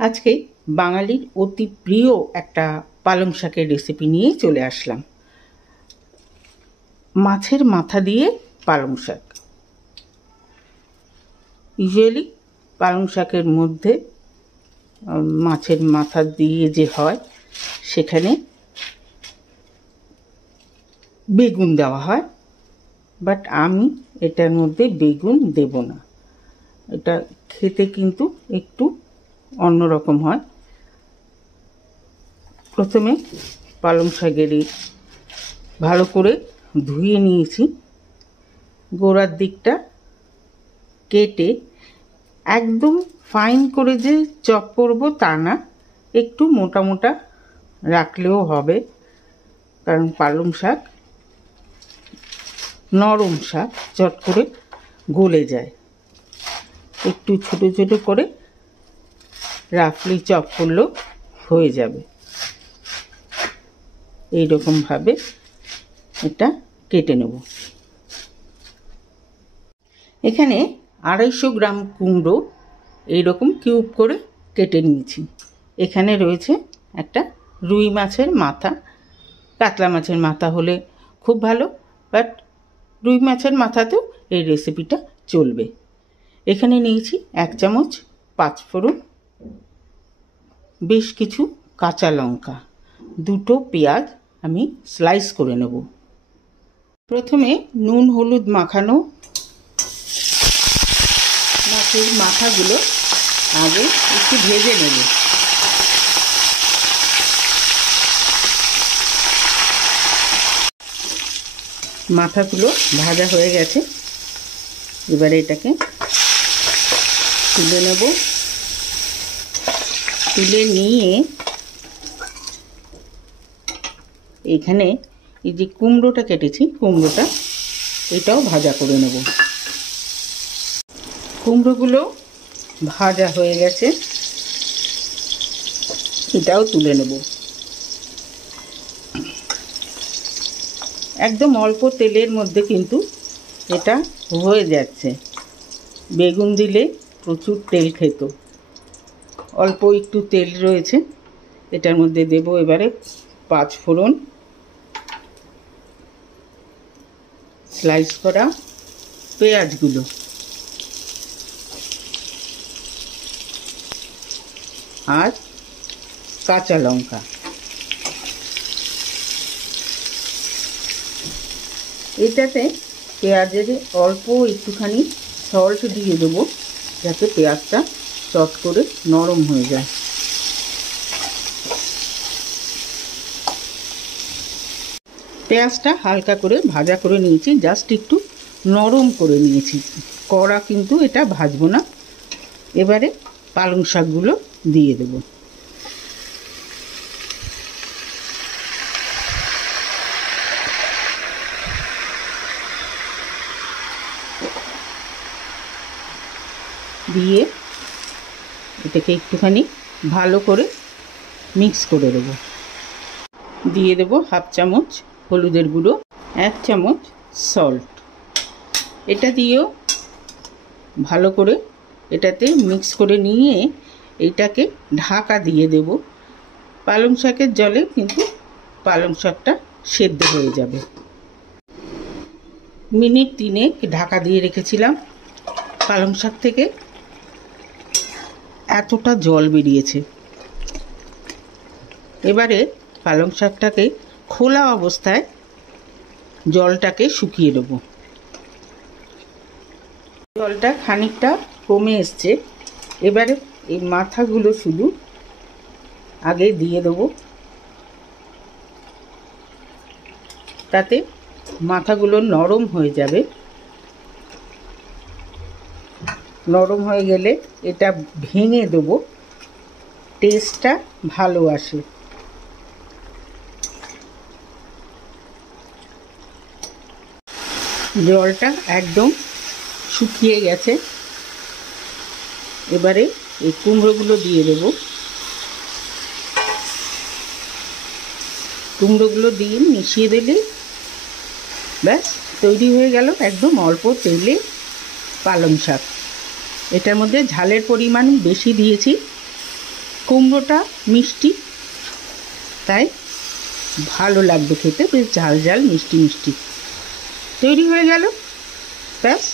আজকে বাঙালির অতি প্রিয় একটা পালং শাকের রেসিপি নিয়ে চলে আসলাম। মাছের মাথা দিয়ে পালং শাক। ইউজুয়ালি পালং শাকের মধ্যে মাছের মাথা দিয়ে যে হয় সেখানে বেগুন দেওয়া হয়, বাট আমি এটার মধ্যে বেগুন দেব না। এটা খেতে কিন্তু একটু অন্যরকম হয়। প্রথমে পালং শাকের ভালো করে ধুয়ে নিয়েছি, গোড়ার দিকটা কেটে একদম ফাইন করে যে চপ করব তা না, একটু মোটা মোটা রাখলেও হবে, কারণ পালং শাক নরম শাক, চট করে গলে যায়। একটু ছোট ছোট করে রাফলি চপ করলেও হয়ে যাবে। এইরকমভাবে এটা কেটে নেব। এখানে 250 গ্রাম কুমড়ো এইরকম কিউব করে কেটে নিয়েছি। এখানে রয়েছে একটা রুই মাছের মাথা, কাতলা মাছের মাথা হলে খুব ভালো, বাট রুই মাছের মাথাতেও এই রেসিপিটা চলবে। এখানে নিয়েছি 1 চামচ 5 ফোড়ন, বেশ কিছু কাঁচা লঙ্কা, 2টো পেঁয়াজ আমি স্লাইস করে নেব। প্রথমে নুন হলুদ মাখানো মাছের মাথাগুলো আগে একটু ভেজে নেব। মাথাগুলো ভাজা হয়ে গেছে, এবারে এটাকে তুলে নেব। তুলে নিয়ে এখানে এই যে কুমড়োটা কেটেছি, কুমড়োটা এটাও ভাজা করে নেব। কুমড়োগুলো ভাজা হয়ে গেছে, এটাও তুলে নেব। একদম অল্প তেলের মধ্যে কিন্তু এটা হয়ে যাচ্ছে। বেগুন দিলে প্রচুর তেল খেত, অল্প একটু তেল রয়েছে। এটার মধ্যে দেব এবারে 5 ফোড়ন, স্লাইস করা পেঁয়াজগুলো, আর কাঁচা লঙ্কা। এটাতে পেঁয়াজের অল্প একটুখানি সল্ট দিয়ে দেবো, যাতে পেঁয়াজটা চট করে নরম হয়ে যায়। পেঁয়াজটা হালকা করে ভাজা করে নিয়েছি, জাস্ট একটু নরম করে নিয়েছি, কড়া কিন্তু এটা ভাজবো না। এবারে পালং শাকগুলো দিয়ে দেব। দিয়ে এটাকে একটুখানি ভালো করে মিক্স করে দেব। দিয়ে দেব 1/2 চামচ হলুদের গুঁড়ো, 1 চামচ সল্ট। এটা দিয়েও ভালো করে এটাতে মিক্স করে নিয়ে এটাকে ঢাকা দিয়ে দেব। পালং শাকের জলে কিন্তু পালং শাকটা সেদ্ধ হয়ে যাবে। মিনিট 3 ঢাকা দিয়ে রেখেছিলাম। পালং শাক থেকে এতটা জল বেরিয়েছে। এবারে পালং শাকটাকে খোলা অবস্থায় জলটাকে শুকিয়ে দেব। জলটা খানিকটা কমে এসছে। এবারে এই মাথাগুলো শুধু আগে দিয়ে দেব, তাতে মাথাগুলো নরম হয়ে যাবে। নরম হয়ে গেলে এটা ভেঙে দেব, টেস্টটা ভালো আসে। জলটা একদম শুকিয়ে গেছে। এবারে এই কুমড়োগুলো দিয়ে দেব। কুমড়োগুলো দিয়ে মিশিয়ে দিলে ব্যাস তৈরি হয়ে গেল একদম অল্প তেলে পালং শাক। এটার মধ্যে ঝালের পরিমাণ বেশি দিয়েছি, কুমড়োটা মিষ্টি, তাই ভালো লাগবে খেতে, বেশ ঝাল ঝাল মিষ্টি মিষ্টি। তৈরি হয়ে গেল। ব্যাস,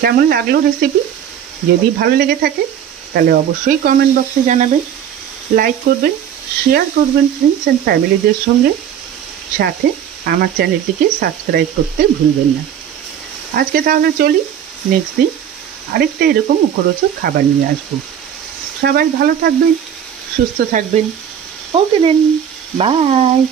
কেমন লাগলো রেসিপি? যদি ভালো লেগে থাকে তাহলে অবশ্যই কমেন্ট বক্সে জানাবেন, লাইক করবেন, শেয়ার করবেন ফ্রেন্ডস অ্যান্ড ফ্যামিলিদের সঙ্গে, সাথে আমার চ্যানেলটিকে সাবস্ক্রাইব করতে ভুলবেন না। আজকে তাহলে চলি, নেক্সট দিন আরেকটা এরকম মুখরোচক খাবার নিয়ে আসবো। সবাই ভালো থাকবেন, সুস্থ থাকবেন। ওকে দেন, বাই।